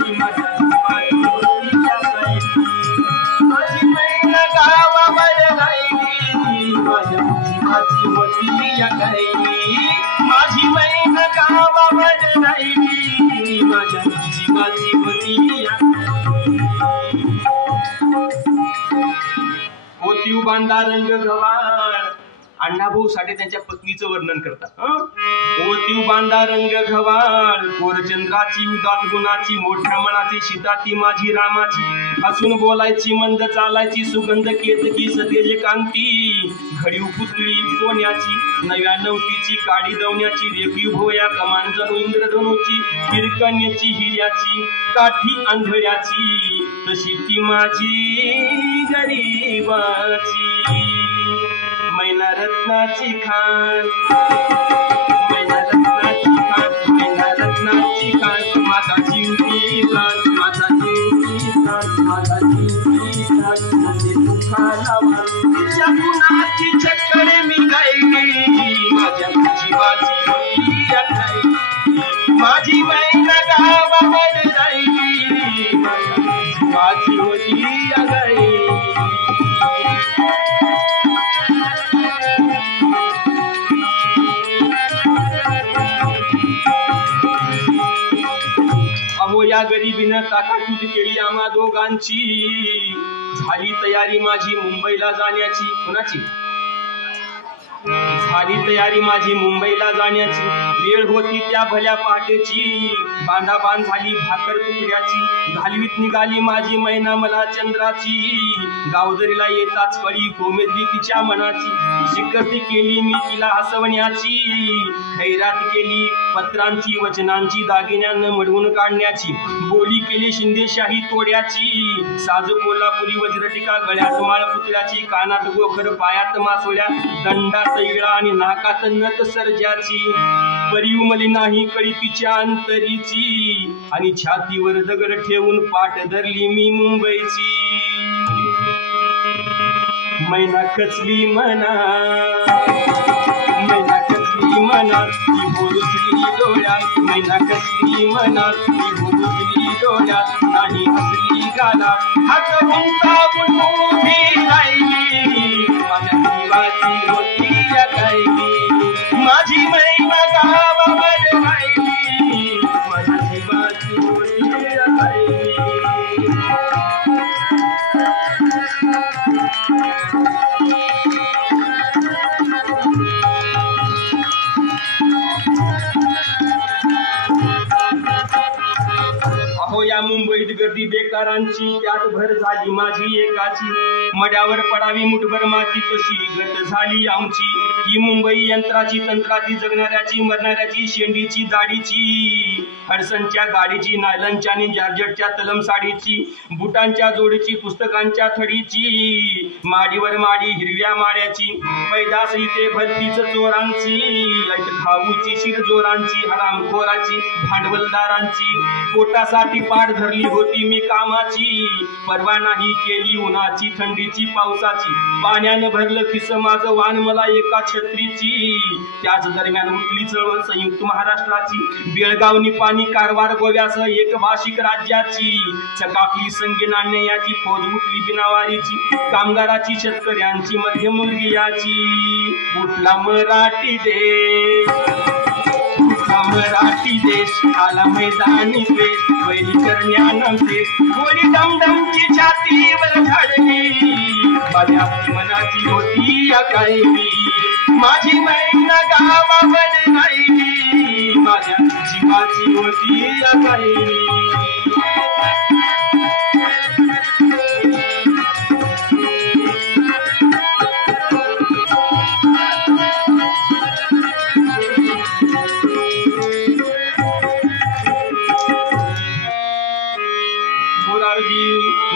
माझ्या जीवाची होती या कैरी माझी बहीण गावावर राहिली माझ्या जीवाची होती या कैरी माझी बहीण गावावर राहिली माझ्या जीवाची होती या मोतीव बांधा रंग गवाळ अण्णाभाऊ साठे त्यांच्या पत्नीचं वर्णन करतात मोतीव बांधा रंग गवाळ गोरचंद्राची उदात गुणाची मोठ्या मनाची सीता ती माझी रामाची हसून बोलायची मंद चालायची सुगंध केतकी सतेज कांती घडीव पुतळी सोन्याची नव्या नवतीची काडी दवण्याची रेखीव भोया कमान जणू इंद्रधनुची हिरकण्याची हिऱ्याची काठी आंधळ्याची तशी ती माझी गरीबाची मैना रत्नाची खान मैना रत्नाची खान मैना रत्नाची खान माझा जीव ती प्राण माझा जीव ती प्राण माझा जीव ती प्राण म्हणजे दुःखाला वाण तिच्या गुणाची चक्कर मी गायली माझ्या जीवाची होती या गायली माझी मैना गावावर राहिली माझ्या जीवाची होती या गायली या गरिबीनं ताकातूट केली आम्हा दोघांची झाली तयारी माझी मुंबईला जाण्याची कोणाची झाली तयारी माझी मुंबईला जाण्याची वेळ होती त्या भल्या पहाटेची बांधाबांध झाली भाकर तुकड्याची घालवीत निघाली माझी मैना मला चंद्राची गावदरीला येताच कळी कोमेजली तिच्या मनाची शिकती केली मी तिला हसवण्याची खैरात केली पत्रांची वचनांची दागिन्यांना मडवून काढण्याची बोली केली शिंदेशाही तोड्याची साज कोल्हापुरी वज्रटिका गळ्यात माळ पुतळ्याची कानात गोखर पायात मासोळ्या दंडात इळा आणि नाकात नत सर्जाची परी उमली नाही कळी तिच्या अंतरीची आणि छातीवर दगड ठेवून पाठ धरली मी मुंबईची मैना कचली मना मैना कचली मनात ती बोलुसली डोळ्यात मैना कचली मनात ती बोलुसली डोळ्यात नाही हसली गालात हात गुंतावून उभी राहिली माझ्या जीवाची होती या गायली माझी मैना गावावर राहिली माझ्या जीवाची होती या गायली या मुंबईत गर्दी बेकारांची त्यात भर झाली माझी एकाची मड्यावर पडावी मुठभर माती तशी गत झाली आमची ही मुंबई यंत्राची तंत्राची जगणाऱ्याची मरणाऱ्याची शेंडीची दाढीची हडसनच्या गाडीची नायलनच्या आणि जॉर्जेटच्या तलम साडीची बुटांच्या जोडीची पुस्तकांच्या थडीची माडीवर माडी हिरव्या माड्याची पैदास इथे भरतीच चोरांची खाऊची शिरजोरांची हरामखोराची भांडवलदारांची पोटासाठी पाठ धरली होती मी कामाची परवा नाही केली उन्हाची थंडीची पावसाची पाण्यानं भरलं खिस माझं वाण मला एका छत्रीची त्याच दरम्यान उठली चळवळ संयुक्त महाराष्ट्राची बेळगाव निपाणी कारवार गोव्यासह एक भाषिक राज्याची चकापली संगी नाण्याची फौज उठली बिनावारीची कामगाराची शेतकऱ्यांची मध्यमवर्गीयाची उठला मराठी देश मराठी देश आला मैदानी द्वेष वैरी करण्यानंतर गोळी डमडमची छातीवर झाडली माझ्या मनाची होती या कायमी माझी मैना गावावर राहिली माझ्या जीवाची होती या कायमी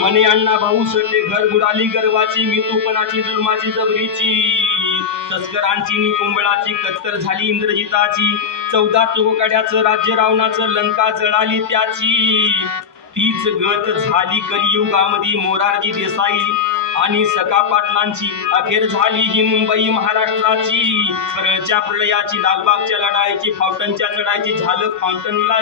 मने अण्णा भाऊ सटे घर बुडाली गर्वाची मितूपणाची जुलमाची जबरीची तस्करांची निकुंबळाची कत्तर झाली इंद्रजिताची 14 चोकाड्याचं राज्य रावणाचं लंका जळाली त्याची तीच गत झाली कलियुगामध्ये मोरारजी देसाई आणि सखा पाटलांची अखेर झाली ही मुंबई महाराष्ट्राची परळच्या प्रलयाची लालबागच्या लढाईची फाउंटनच्या चढाईची झालं फाउंटनला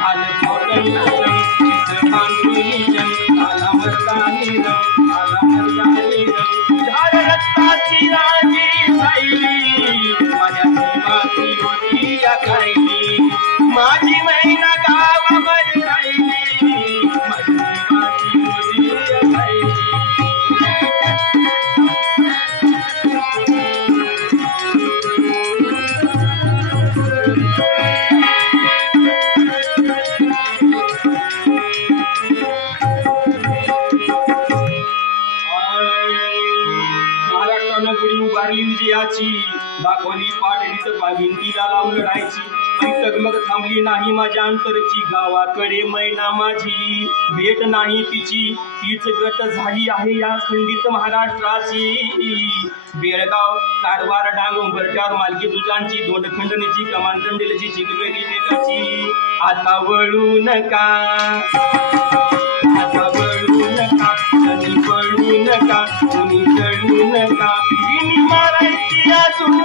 झालं पोटंगण चित्र बांधून जण आला मर्दानी रंग आला मर्दानी रंग झालं रक्ताची राजी सायली माझ्या जीवाची होती या कायली माझी महिना गावामध्ये राहिली माझी जीवाची होती या कायली उभारली विजयाची दाखवली पाठलीत भिंतीला लावून लढायची पण टगमग थांबली नाही माझ्या अंतरची गावाकडे मैना माझी भेट नाही तिची तीच गत झाली आहे या खंडित महाराष्ट्राची बेळगाव कारवार डांग भरट्यावर मालकी दुजांची दोंडखंडणीची कमान कंडेलची चिकवेली नेताची आता वळू नका आता वळू नका कधी वळू नका कोणी चढू नका मारायची अजून